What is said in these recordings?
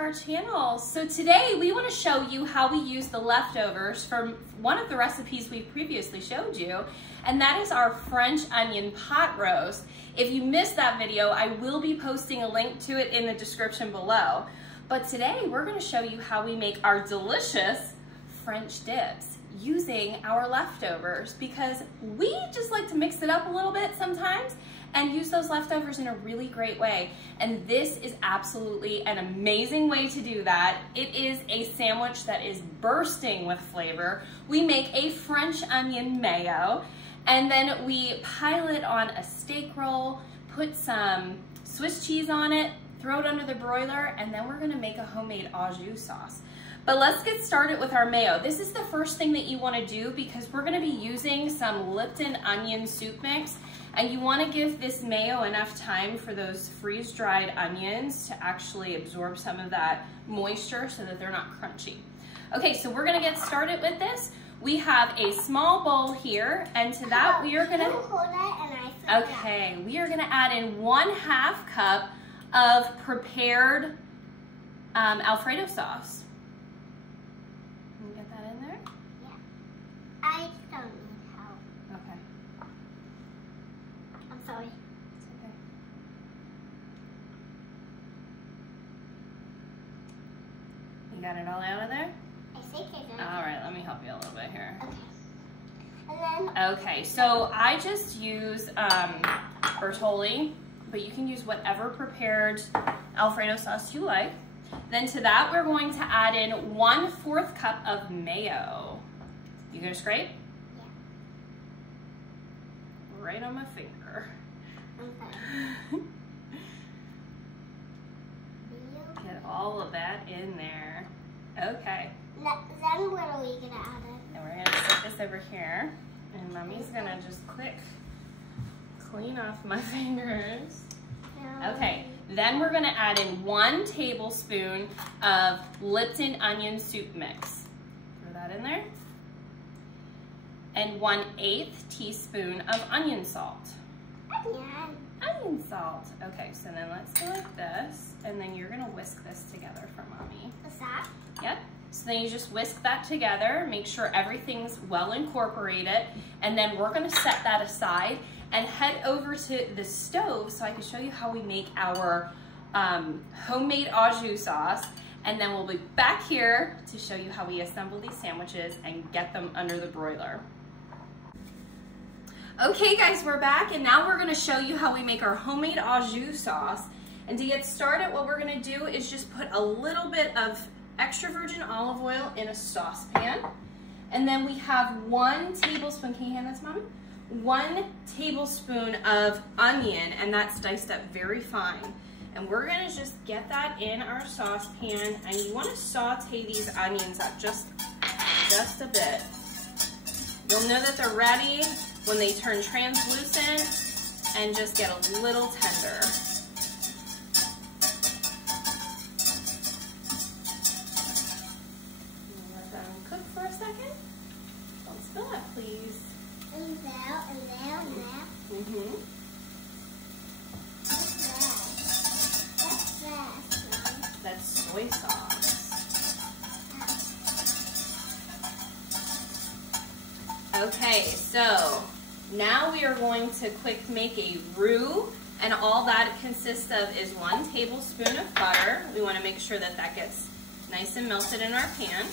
our channel. So today we want to show you how we use the leftovers from one of the recipes we previously showed you, and that is our French onion pot roast. If you missed that video, I will be posting a link to it in the description below. But today we're going to show you how we make our delicious French dips using our leftovers, because we just like to mix it up a little bit sometimes and use those leftovers in a really great way. And this is absolutely an amazing way to do that. It is a sandwich that is bursting with flavor. We make a French onion mayo, and then we pile it on a steak roll, put some Swiss cheese on it, throw it under the broiler, and then we're gonna make a homemade au jus sauce. But let's get started with our mayo. This is the first thing that you wanna do because we're gonna be using some Lipton onion soup mix, and you wanna give this mayo enough time for those freeze-dried onions to actually absorb some of that moisture so that they're not crunchy. Okay, so we're gonna get started with this. We have a small bowl here, and to that we are gonna, okay, we are gonna add in 1/2 cup of prepared Alfredo sauce. Can you get that in there? Yeah. I don't need help. Okay. I'm sorry. It's okay. You got it all out of there? I think I did. All right, let me help you a little bit here. Okay. And then. Okay, so I just use Bertoli, but you can use whatever prepared Alfredo sauce you like. Then to that, we're going to add in 1/4 cup of mayo. You gonna scrape? Yeah. Right on my finger. Okay. Get all of that in there. Okay. Then what are we gonna add in? And we're gonna set this over here, and Mommy's gonna just clean off my fingers. Okay, then we're gonna add in 1 tablespoon of Lipton onion soup mix. Throw that in there. And 1/8 teaspoon of onion salt. Onion salt. Okay, so then let's go like this, and then you're gonna whisk this together for Mommy. What's that? Yep. So then you just whisk that together, make sure everything's well incorporated, and then we're gonna set that aside and head over to the stove so I can show you how we make our homemade au jus sauce, and then we'll be back here to show you how we assemble these sandwiches and get them under the broiler. Okay guys, we're back, and now we're gonna show you how we make our homemade au jus sauce. And to get started, what we're gonna do is just put a little bit of extra virgin olive oil in a saucepan. And then we have 1 tablespoon, can you hand that to Mommy? 1 tablespoon of onion, and that's diced up very fine. And we're gonna just get that in our saucepan, and you wanna saute these onions up just a bit. You'll know that they're ready when they turn translucent and just get a little tender. Let them cook for a second. Don't spill that, please. And there, and there, and there. Mm-hmm. What's that? That's soy sauce. Okay, so now we are going to quick make a roux, and all that it consists of is 1 tablespoon of butter. We want to make sure that that gets nice and melted in our pan.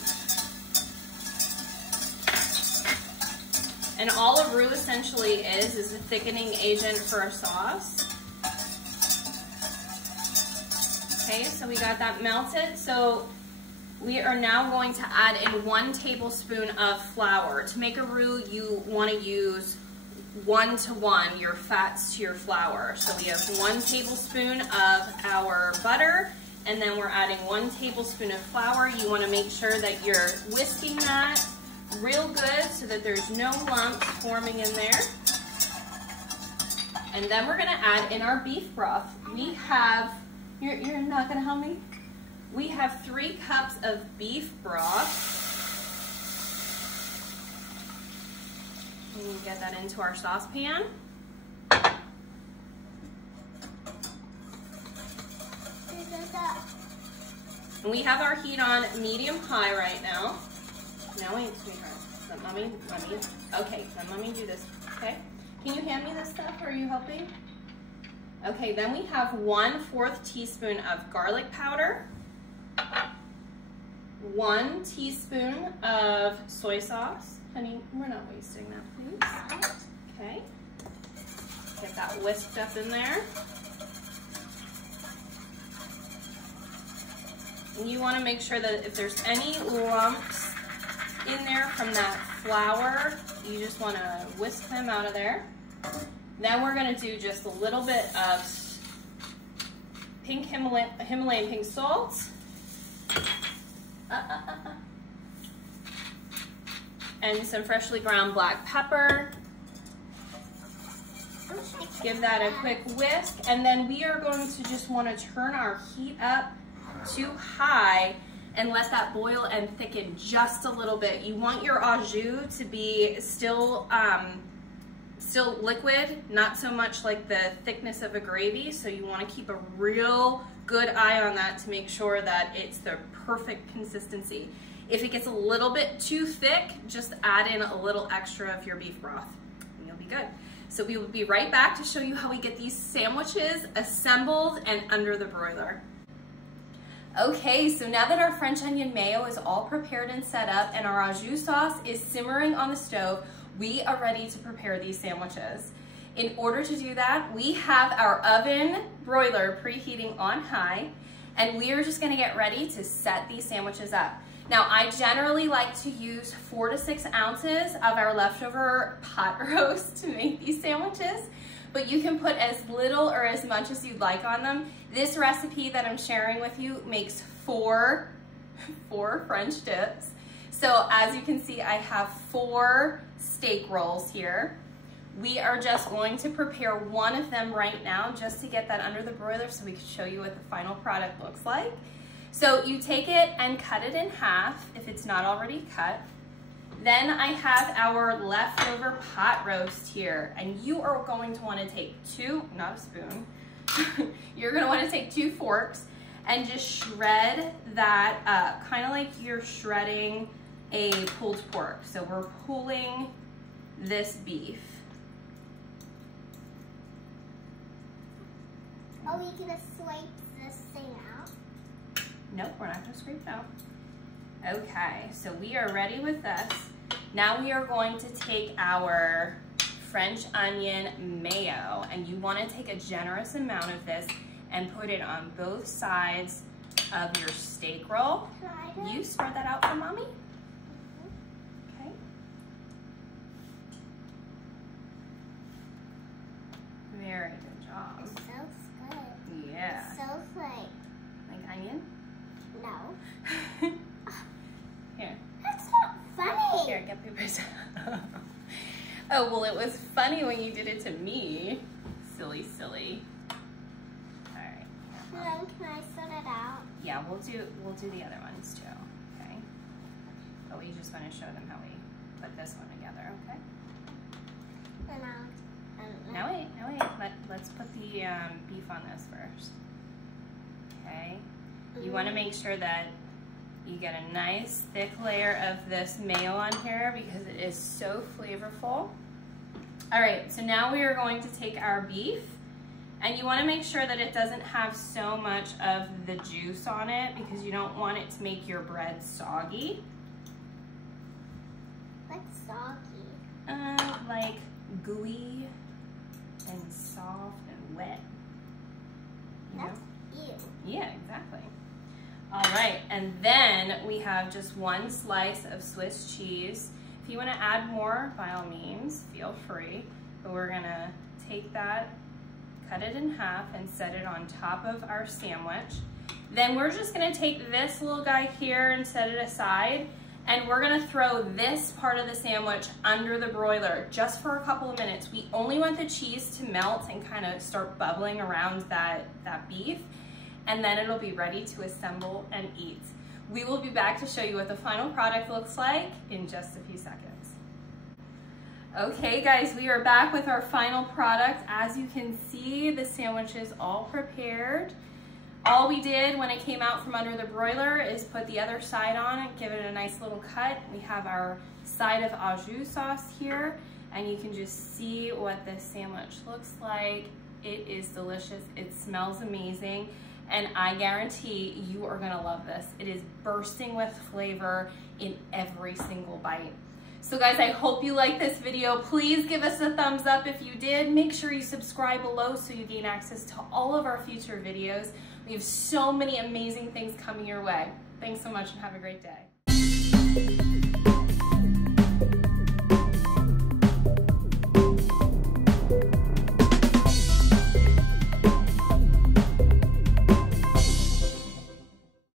And all a roux essentially is a thickening agent for a sauce. Okay, so we got that melted. So we are now going to add in 1 tablespoon of flour. To make a roux, you want to use 1-to-1 your fats to your flour. So we have 1 tablespoon of our butter, and then we're adding 1 tablespoon of flour. You want to make sure that you're whisking that real good so that there's no lumps forming in there. And then we're gonna add in our beef broth. We have, you're not gonna help me? We have 3 cups of beef broth. And we get that into our saucepan. And we have our heat on medium-high right now. Now wait, sweetheart. Let mommy, okay, let mommy do this, okay? Can you hand me this stuff, or are you helping? Okay, then we have 1/4 teaspoon of garlic powder, 1 teaspoon of soy sauce. Honey, we're not wasting that, please. Okay, get that whisked up in there. And you want to make sure that if there's any lumps in there from that flour, you just want to whisk them out of there. Then we're going to do just a little bit of pink Himalayan pink salt. And some freshly ground black pepper. Give that a quick whisk, and then we are going to just want to turn our heat up to high and let that boil and thicken just a little bit. You want your au jus to be still liquid, not so much like the thickness of a gravy, so you want to keep a real good eye on that to make sure that it's the perfect consistency. If it gets a little bit too thick, just add in a little extra of your beef broth and you'll be good. So we will be right back to show you how we get these sandwiches assembled and under the broiler. Okay, so now that our French onion mayo is all prepared and set up and our au jus sauce is simmering on the stove, we are ready to prepare these sandwiches. In order to do that, we have our oven broiler preheating on high, and we are just gonna get ready to set these sandwiches up. Now, I generally like to use 4 to 6 ounces of our leftover pot roast to make these sandwiches, but you can put as little or as much as you'd like on them. This recipe that I'm sharing with you makes four French dips. So as you can see, I have 4 steak rolls here. We are just going to prepare one of them right now just to get that under the broiler so we can show you what the final product looks like. So you take it and cut it in half if it's not already cut. Then I have our leftover pot roast here, and you are going to want to take 2, not a spoon, you're going to want to take 2 forks and just shred that up, kind of like you're shredding a pulled pork. So we're pulling this beef. Are we gonna scrape this thing out? Nope, we're not gonna scrape it out. Okay, so we are ready with this. Now we are going to take our French onion mayo, and you wanna take a generous amount of this and put it on both sides of your steak roll. You spread that out for mommy. Okay. Very good job. It smells good. Yeah. It smells like onion? No. Here. That's not funny. Here, get papers. Oh, well, it was funny when you did it to me. Silly, silly. All right. Mom, can I sort it out? Yeah, we'll do the other ones too. Okay. But we just want to show them how we put this one together. Okay. Now wait. Let's put the beef on this first. Okay. You want to make sure that you get a nice thick layer of this mayo on here because it is so flavorful. All right, so now we are going to take our beef, and you want to make sure that it doesn't have so much of the juice on it because you don't want it to make your bread soggy. Like soggy? Like gooey and soft and wet. You know? That's ew. Yeah, exactly. All right, and then we have just 1 slice of Swiss cheese. If you want to add more, by all means, feel free. But we're gonna take that, cut it in half, and set it on top of our sandwich. Then we're just gonna take this little guy here and set it aside, and we're gonna throw this part of the sandwich under the broiler just for a couple of minutes. We only want the cheese to melt and kind of start bubbling around that beef, and then it'll be ready to assemble and eat. We will be back to show you what the final product looks like in just a few seconds. Okay guys, we are back with our final product. As you can see, the sandwich is all prepared. All we did when it came out from under the broiler is put the other side on it, give it a nice little cut. We have our side of au jus sauce here, and you can just see what this sandwich looks like. It is delicious, it smells amazing, and I guarantee you are gonna love this. It is bursting with flavor in every single bite. So guys, I hope you liked this video. Please give us a thumbs up if you did. Make sure you subscribe below so you gain access to all of our future videos. We have so many amazing things coming your way. Thanks so much and have a great day.